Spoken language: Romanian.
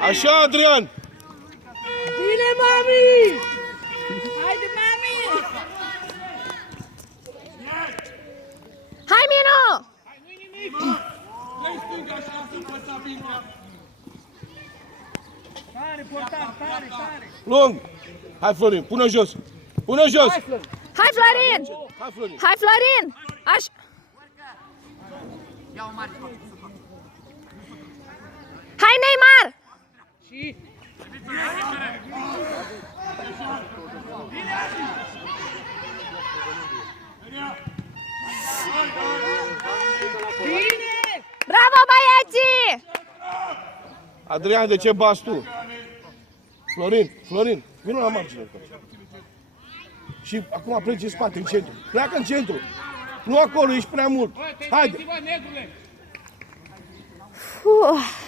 Așa, Adrian! Bine, mami! Haide, mami! Hai, Minu! Tare, portar, tare, tare! Lung! Hai, Florin, pune jos! Pune jos! Hai, Florin! Hai, Florin! Hai, Florin! Așa! Hai, Neymar! Și... Bine! Bravo, băieții! Adrian, de ce bați tu? Florin, vină la margine. Și acum pleci în spate, în centru. Pleacă în centru. Nu acolo, ești prea mult. Haide! Uf.